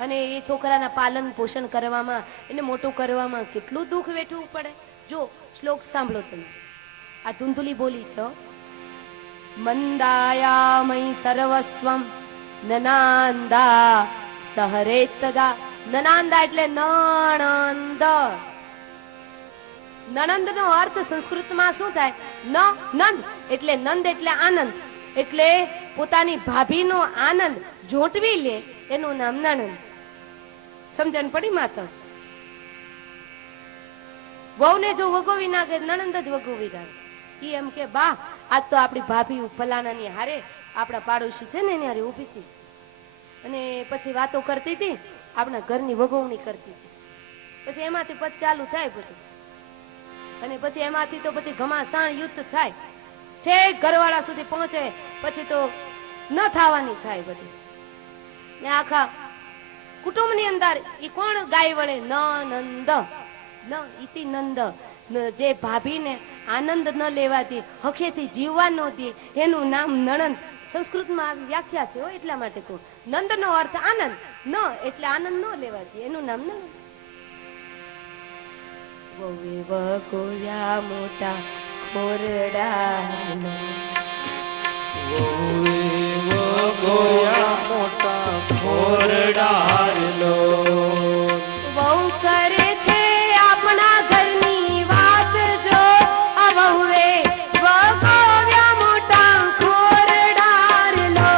અને એ છોકરાના પાલન પોષણ કરવામાં, એને મોટું કરવામાં કેટલું દુઃખ વેઠવું પડે. જો શ્લોક સાંભળો તમે. આ ધૂંધુલી બોલી છે. મંદાયામય સર્વસ્વમ નનાંદા સહરેતદા. નનાંદા એટલે નણંદ. નણંદ નો અર્થ સંસ્કૃતમાં શું થાય? નંદ એટલે નંદ એટલે આનંદ. એટલે પોતાની ભાભીનો આનંદ જોંટવી લે એનું નામ નણંદ. સમજણ પડી માતા? વહુને જો વગોવી નાખે નણંદ જ વગોવી નાખે. ઈ એમ કે બા આજ તો આપણી ભાભી ફલાણાની હારે આપણા પાડોશી છે ને એની હારે ઊભી હતી અને પછી વાતો કરતી હતી, આપણા ઘરની વગોવણી કરતી હતી. પછી એમાંથી પછી ચાલુ થાય પછી, અને પછી એમાંથી તો પછી ઘમાસાણ યુદ્ધ થાય, છેક ઘરવાળા સુધી પહોંચે, પછી તો ન થવાની થાય બધી. ને આખા કુટુંબની અંદર ઈ કોણ ગાય વળે? નંદ. ન ઇતિ નંદ. જે ભાભીને આનંદ ન લેવાથી, હખેથી જીવવા ન દે એનું નામ નણંદ. સંસ્કૃતમાં આવી વ્યાખ્યા છે. એટલા માટે કહું, નંદ નો અર્થ આનંદ, ન એટલે આનંદ ન લેવાથી એનું નામ નણંદ. વહુએ વગોવ્યા મોટા ખોરડાનો, વહુએ વગોયા મોટા ખોરડાનો. વહુ કરે છે આપણા ઘરની વાત જો, આ વહુએ વગોવ્યા મોટા ખોરડાનો.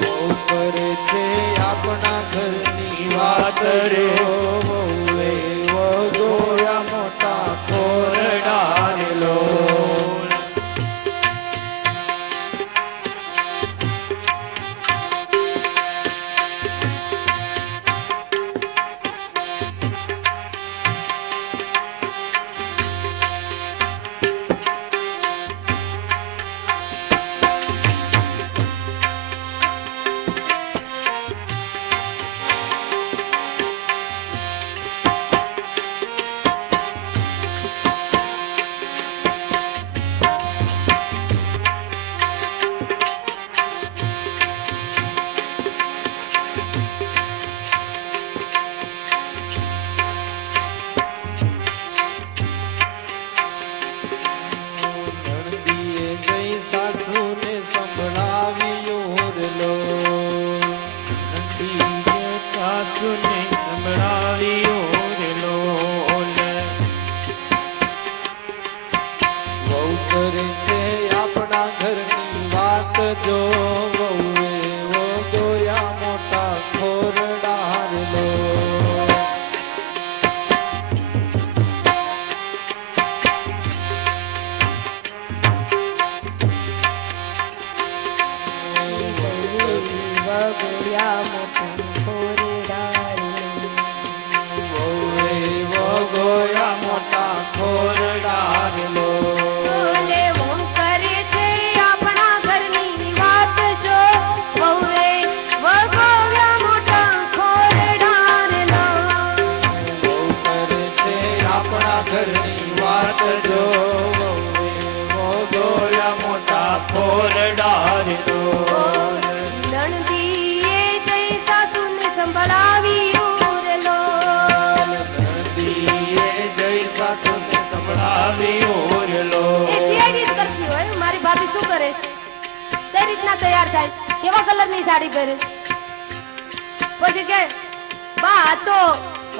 વહુ કરે છે આપણા ઘરની વાત રે. વહુએ વગોયા મોટા ખોરડાનો. નંદીએ જઈ સાસુને સંભળાવ્યું રે લો. નંદીએ સાસુને સંભળાવ્યું રે લોલ. વહુ કરે છે આપણા ઘરની વાત જો. વહુએ વગોયા મોટા ખોરડાનો. વગોવ્યા મોટા ખોરડાનો. વહુએ વગોયા મોટા ખોરડાનો. બોલે વહુ કરે છે આપણા ઘરની વાત જો, વહુએ વગોવ્યા મોટા ખોરડાનો. વહુ કરે છે આપણા ઘરની વાત જો. વહુએ વગોયા મોટા ખોરડાનો. નણદીએ જઈ સાસુને સંભળાવ્યું રે લોલ. નંદીએ જઈ સાસુને સંભળાવ્યું રે લોલ. એ સીઆઈડી જ કરતી હોય. મારી ભાભી શું કરે છે, કઈ રીતના તૈયાર થાય, કેવા કલરની સાડી પહેરે, પછી કે બા આ તો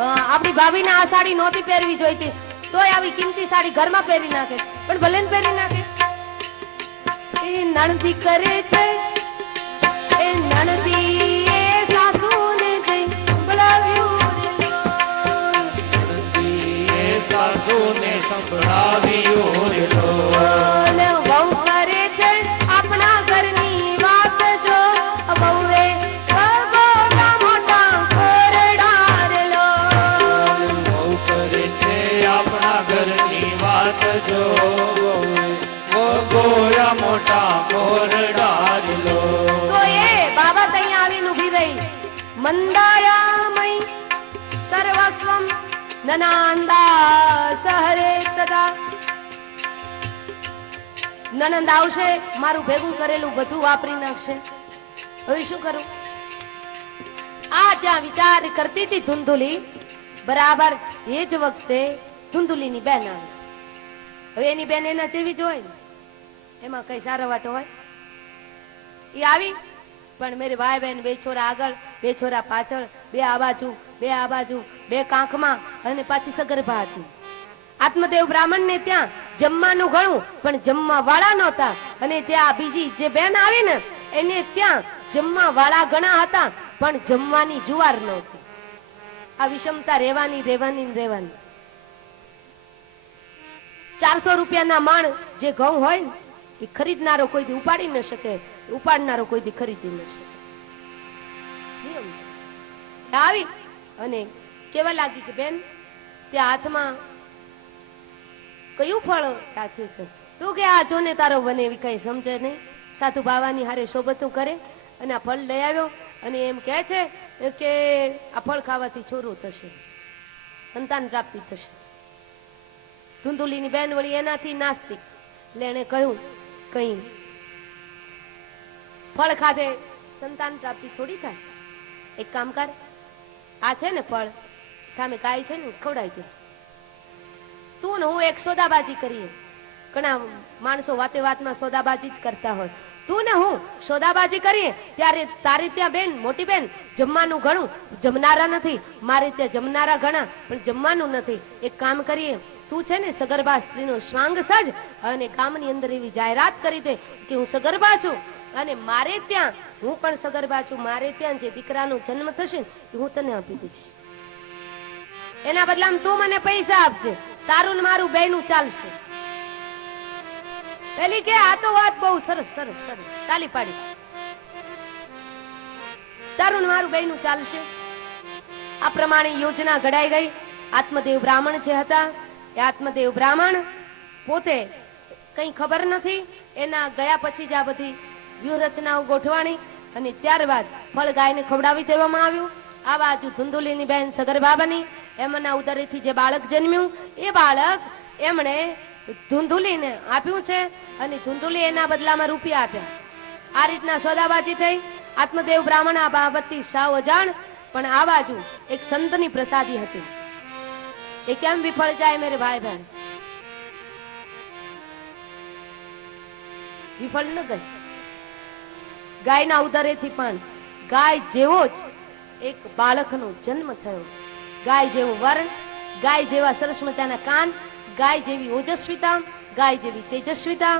આપણી ભાભીને આ સાડી નહોતી પહેરવી જોઈતી, તોય આવી કિંમતી સાડી ઘરમાં પહેરી નાખે. પણ ભલે ને પહેરી નાખે. એ નણદી કરે છે, એ નણદીએ સાસુને જઈ સંભળાવ્યું રે લોલ. નંદીએ સાસુને સંભળાવ્યું રે લોલ. વહુ કરે છે આપણા ઘરની વાત જો, વહુએ વગોવ્યા મોટા ખોરડા રે લોલ. વહુ કરે છે આપણા ઘરની વાત જો. વહુએ વગોયા મોટા ખોરડા રે લોલ. તો એ બાબા ત્યાં આવીને ઊભી રહી. મંદાયામય સર્વસ્વમ નનાંદા સહરે તદા નનંદ આવશે, મારું ભેગું કરેલું બધું વાપરી નાખશે. હવે શું કરું? આ જ્યાં વિચાર કરતી હતી ધુંધુલી, બરાબર એ જ વખતે ધુંધુલીની બેન આવી. હવે એની બેન એના જેવી જ હોય ને, એમાં કઈ સારો વાટો હોય? એ આવી, પણ મેરે ભાઈ બહેન, બે છોરા આગળ, બે છોરા પાછળ, બે આ બાજુ, બે આ બાજુ, બે કાંખમાં, અને પાછી સગર્ભા હતી. આત્મદેવ બ્રાહ્મણ ને ત્યાં જમવાનું ઘણું, પણ જમવા વાળા નહોતા. અને જે આ બીજી જે બેન આવી ને, એને ત્યાં જમવા વાળા ઘણા હતા, પણ જમવાની જુવાર નહોતી. આ વિષમતા રહેવાની રહેવાની રહેવાની. 400 રૂપિયાના માણ જે ઘઉં હોય ને, એ ખરીદનારો કોઈ દી ઉપાડી ન શકે, ઉપાડનારો કોઈ દી ખરીદી ન શકે. નિયમ છે. આવી અને કેવા લાગી કે બેન, તે હાથમાં કયું ફળ રાખ્યું છે? તું કે આ જોને તારો વને એવી કઈ સમજે નહીં. સાધુ બાવાની હારે સોબતું કરે અને આ ફળ લઈ આવ્યો અને એમ કહે છે કે આ ફળ ખાવાથી છોરું થશે, સંતાન પ્રાપ્તિ થશે. ધુંધુલીની બેન વળી એનાથી નાસ્તિક, એટલે એને કહ્યું કઈ ફળ ખાધે સંતાન પ્રાપ્તિ થોડી થાય. એક કામ કર, આ છે ને ફળ સામે કાય છે ને, ખવડાવી દે. તું ને હું એક સોદાબાજી કરીએ. ઘણા માણસો વાતે વાતમાં સોદાબાજી જ કરતા હોય. તું ને હું સોદાબાજી કરીએ ત્યારે તારી ત્યાં બેન, મોટી બેન, જમવાનું ઘણું, જમનારા નથી. મારે ત્યાં જમનારા ઘણા, પણ જમવાનું નથી. એક કામ કરીએ, તું છે ને સગર્ભા સ્ત્રીનો શ્વાંગ સજ અને કામની અંદર એવી જાહેરાત કરી દે કે હું સગર્ભા છું અને મારે ત્યાં, હું પણ સગર્ભા છું, મારે ત્યાં જે દીકરાનો જન્મ થશે એ હું તને આપી દઈશ. એના બદલામાં તું મને પૈસા આપજે, તારું ને મારું બેયનું ચાલશે. પેલી કે આ તો વાત બહુ સરસ સરસ સરસ, તાલી પાડી. તારું ને મારું બેયનું ચાલશે. આ પ્રમાણે યોજના ઘડાઈ ગઈ. આત્મદેવ બ્રાહ્મણ જે હતા, એ આત્મદેવ બ્રાહ્મણ પોતે કઈ ખબર નથી. એના ગયા પછી જ આ બધી વ્યૂહરચનાઓ ગોઠવાણી અને ત્યારબાદ ફળ ગાયને ખવડાવી દેવામાં આવ્યું. આ બાજુ ધુંધુલીની બેન સગર્ભા બની. એમના ઉદરેથી જે બાળક જન્મ્યું, એ બાળક એમણે ધુંધુલીને આપ્યું છે અને ધુંધુલી એના બદલામાં રૂપિયા આપ્યા. આ રીતના સોદાબાજી થઈ. આત્મદેવ બ્રાહ્મણ આ બાબતથી સાવ અજાણ, પણ આ બાજુ એક સંતની પ્રસાદી હતી. એ કેમ વિફળ જાય મેરે ભાઈ બહેન? વિફળ ન ગઈ. ગાયના ઉદરેથી પણ ગાય જેવો જ એક બાળકનો જન્મ થયો. ગાય જેવો વર્ણ, ગાય જેવા સરસ મજાના કાન, ગાય જેવી ઓજસ્વીતા, ગાય જેવી તેજસ્વીતા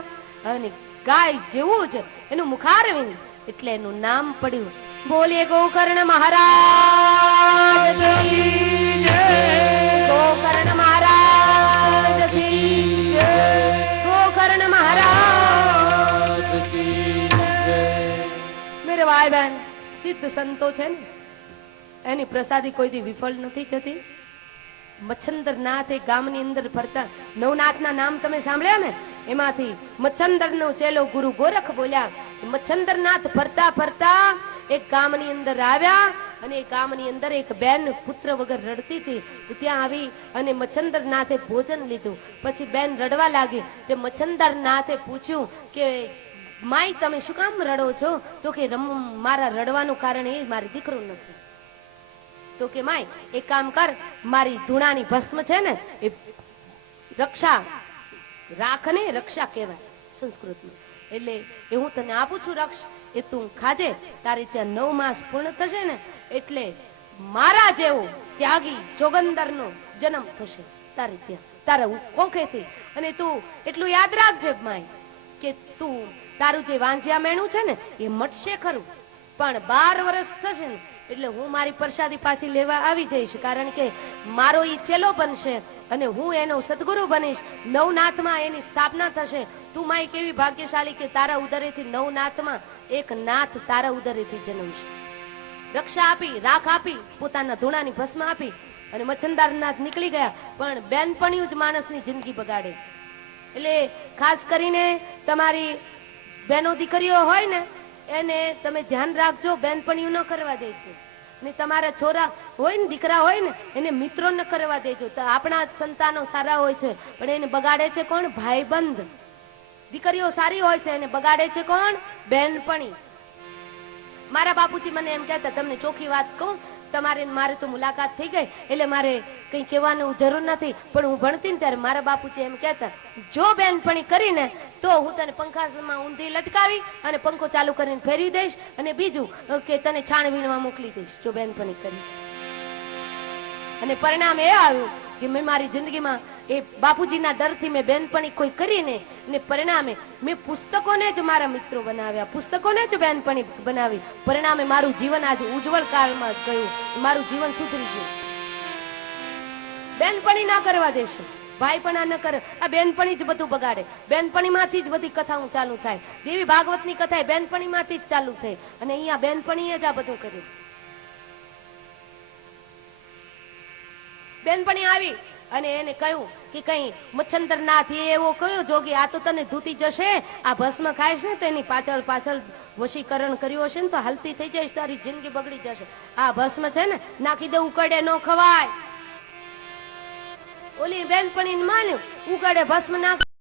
અને ગાય જેવું જ એનું મુખારવિંદ, એટલે એનું નામ પડ્યું બોલીએ ગોકર્ણ મહારાજ કી જય. ગોકર્ણ મહારાજ કી જય. ગોકર્ણ મહારાજ કી જય. મેરે ભાઈ બહેન, સિદ્ધ સંતો છે ને, એની પ્રસાદી કોઈ દી વિફળ નથી જતી. મચ્છંદર નાથ એક ગામની અંદર ફરતા, નવનાથના નામ તમે સાંભળ્યા ને, એમાંથી મચ્છંદર નો ચેલો ગુરુ ગોરખ બોલ્યા. મચ્છંદર નાથ ફરતા ફરતા એક ગામની અંદર આવ્યા અને એ ગામની અંદર એક બેન પુત્ર વગર રડતી હતી. ત્યાં આવી અને મચ્છંદર નાથે ભોજન લીધું. પછી બેન રડવા લાગી. તે મચ્છંદર નાથે પૂછ્યું કે માઈ તમે શું કામ રડો છો? તો કે મારા રડવાનું કારણ એ મારી દીકરો નથી. તો કે માય એક કામ કર, મારી ધૂણાની ભસ્મ છે ને, એ રક્ષા રાખને, રક્ષા કહેવાય સંસ્કૃતમાં, એટલે એ હું તને આપું છું રક્ષ, એ તું ખાજે. તારી ત્યાં 9 માસ પૂર્ણ થશે ને, એટલે મારા જેવો ત્યાગી જોગંદરનો જન્મ થશે તારી ત્યાં, તારા કોખેથી. અને તું એટલું યાદ રાખજે માય કે તું તારું જે વાંજ્યા મેણું છે ને, એ મટશે ખરું, પણ 12 વર્ષ થશે ને એટલે હું મારી પ્રસાદી પાછી લેવા આવી જઈશ. કારણ કે મારો ઈ ચેલો બનશે અને હું એનો સદગુરુ બનીશ. નવનાથમાં એની સ્થાપના થશે. તું માય કેવી ભાગ્યશાળી કે તારા ઉદરેથી નવનાથમાં એક નાથ તારા ઉદરેથી જન્મશે. રક્ષા આપી, રાખ આપી, પોતાના ધૂણાની ભસ્મ આપી અને મચ્છંદાર નાથ નીકળી ગયા. પણ બેનપણિયું જ માણસની જિંદગી બગાડે છે. એટલે ખાસ કરીને તમારી બહેનો દીકરીઓ હોય ને, એને તમે ધ્યાન રાખજો, બેનપણીયું ન કરવા દે છે. ને તમારા છોરા હોય ને દીકરા હોય ને એને મિત્રો ન કરવા દેજો. તો આપણા સંતાનો સારા હોય છે પણ એને બગાડે છે કોણ? ભાઈબંધ. દીકરીઓ સારી હોય છે એને બગાડે છે કોણ? બેનપણી. મારા બાપુજી મને એમ કહેતા, તમને ચોખ્ખી વાત કહું, તમારે મારે તો મુલાકાત થઈ ગઈ એટલે મારે કંઈ કહેવાનું જરૂર નથી, પણ હું ભણતી ને ત્યારે મારા બાપુજી એમ કહેતા, જો બેનપણી કરીને તો હું તને પંખામાં ઊંધી લટકાવી અને પંખો ચાલુ કરીને ફેરવી દઈશ, અને બીજું કે તને છાણ વીણવા મોકલી દઈશ જો બેનપણી કરી. અને પરિણામ એ આવ્યું કે મેં મારી જિંદગીમાં એ બાપુજીના ડરથી મેં બેનપણી કોઈ કરીને ને પરિણામે મેં પુસ્તકોને જ મારા મિત્રો બનાવ્યા, પુસ્તકોને જ બેનપણી બનાવી. પરિણામે મારું જીવન આજે ઉજ્જવળ કાળમાં ગયું, મારું જીવન સુધરી ગયું. બેનપણી ના કરવા દેશો, ભાઈપણા ન કરે. આ બેનપણી જ બધું બગાડે. બેનપણીમાંથી જ બધી કથાઓ ચાલુ થાય. દેવી ભાગવતની કથા એ બેનપણીમાંથી જ ચાલુ થઈ, અને અહીંયા બેનપણીએ જ આ બધું કર્યું. બેનપણી આવી અને એને કહ્યું કે કઈ મચ્છંદરનાથ એવો કયો જોગી, આ તો તને ધૂતી જશે, આ ભસ્મ ખાઈશ ને તો એની પાછળ પાછળ વશીકરણ કર્યું હશે ને તો હાલતી થઈ જઈશ, તારી જિંદગી બગડી જશે. આ ભસ્મ છે ને નાખી દે, ઉકળે ન ખવાય. ઓલી બેનપણી માન્યું, ઉકળે ભસ્મ નાખ